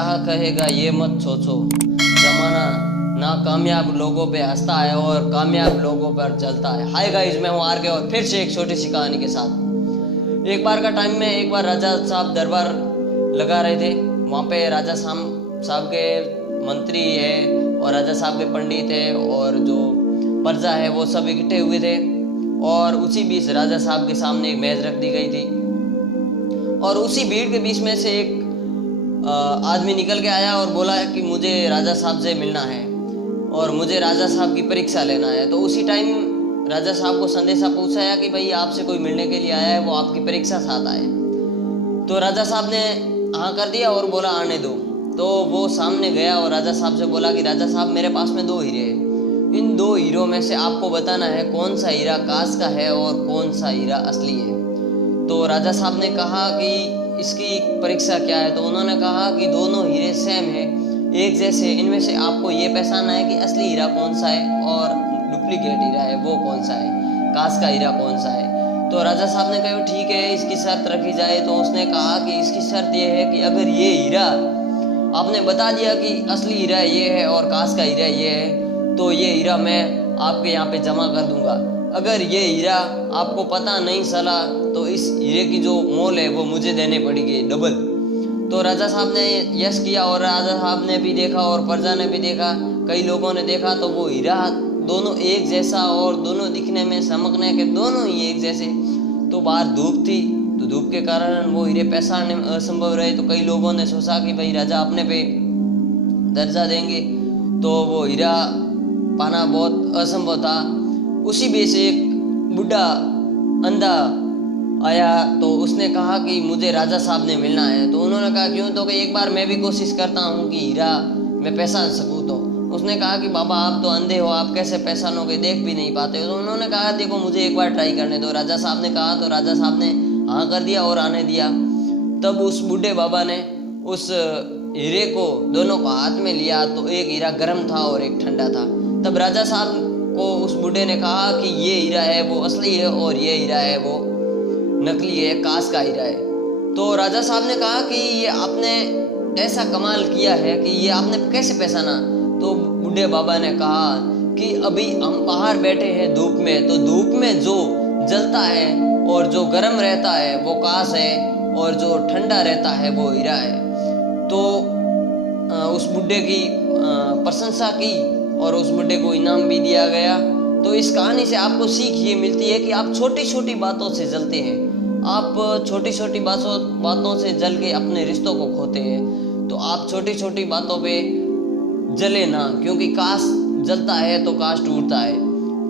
क्या कहेगा ये मत सोचो, जमाना नाकामयाब लोगों पे हंसता है और कामयाब लोगों पर जलता है। हाय गाइस, मैं हूँ आर के और फिर से एक छोटी सी कहानी के साथ। एक बार का टाइम में एक बार राजा साहब दरबार लगा रहे थे। वहाँ पे राजा साहब के मंत्री है और राजा साहब के पंडित है और जो प्रजा है वो सब इकट्ठे हुए थे। और उसी बीच राजा साहब के सामने एक मेज रख दी गई थी और उसी भीड़ के बीच में से एक आदमी निकल के आया और बोला कि मुझे राजा साहब से मिलना है और मुझे राजा साहब की परीक्षा लेना है। तो उसी टाइम राजा साहब को संदेशा पहुंचाया कि भाई आपसे कोई मिलने के लिए आया है, वो आपकी परीक्षा साथ आए। तो राजा साहब ने हाँ कर दिया और बोला आने दो। तो वो सामने गया और राजा साहब से बोला कि राजा साहब मेरे पास में 2 हीरे हैं, इन 2 हीरों में से आपको बताना है कौन सा हीरा काश का है और कौन सा हीरा असली है। तो राजा साहब ने कहा कि इसकी परीक्षा क्या है। तो उन्होंने कहा कि दोनों हीरे सेम है, एक जैसे, इनमें से आपको ये पहचानना है कि असली हीरा कौन सा है और डुप्लीकेट हीरा है वो कौन सा है, काश का हीरा कौन सा है। तो राजा साहब ने कहा ठीक है, इसकी शर्त रखी जाए। तो उसने कहा कि इसकी शर्त ये है कि अगर ये हीरा आपने बता दिया कि असली हीरा ये है और काश का हीरा ये है, तो ये हीरा मैं आपके यहाँ पे जमा कर दूंगा। अगर ये हीरा आपको पता नहीं चला तो इस हीरे की जो मोल है वो मुझे देने पड़ेगी डबल। तो राजा साहब ने यस किया और राजा साहब ने भी देखा और प्रजा ने भी देखा, कई लोगों ने देखा। तो वो हीरा दोनों एक जैसा और दोनों दिखने में चमकने के दोनों ही एक जैसे। तो बाहर धूप थी तो धूप के कारण वो हीरे पहचानने में असंभव रहे। तो कई लोगों ने सोचा कि भाई राजा अपने पे दर्जा देंगे, तो वो हीरा पाना बहुत असंभव था। उसी बीच एक बूढ़ा अंधा आया तो उसने कहा कि मुझे राजा साहब ने मिलना है। तो उन्होंने कहा क्यों? तो कि एक बार मैं भी कोशिश करता हूँ कि हीरा मैं पहचान सकूँ। तो उसने कहा कि बाबा आप तो अंधे हो, आप कैसे पहचानोगे, देख भी नहीं पाते हो। तो उन्होंने कहा देखो मुझे एक बार ट्राई करने दो। राजा साहब ने कहा तो राजा साहब ने हाँ कर दिया और आने दिया। तब उस बूढ़े बाबा ने उस हीरे को दोनों को हाथ में लिया तो एक हीरा गर्म था और एक ठंडा था। तब राजा साहब को उस बूढ़े ने कहा कि ये हीरा है वो असली है और ये हीरा है वो नकली है, काश का हीरा है। तो राजा साहब ने कहा कि ये आपने ऐसा कमाल किया है कि ये आपने कैसे पहचाना? तो बूढ़े बाबा ने कहा कि अभी हम बाहर बैठे हैं धूप में, तो धूप में जो जलता है और जो गर्म रहता है वो काश है और जो ठंडा रहता है वो हीरा है। तो उस बूढ़े की प्रशंसा की और उस बूढ़े को इनाम भी दिया गया। तो इस कहानी से आपको सीख ये मिलती है कि आप छोटी छोटी बातों से जलते हैं, आप छोटी छोटी बातों से जल के अपने रिश्तों को खोते हैं। तो आप छोटी छोटी बातों पे जले ना, क्योंकि काश जलता है तो काश टूटता है।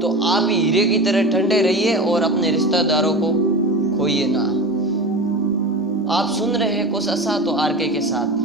तो आप ही हीरे की तरह ठंडे रहिए और अपने रिश्तेदारों को खोइए ना। आप सुन रहे हैं कुछ ऐसा तो आर के साथ।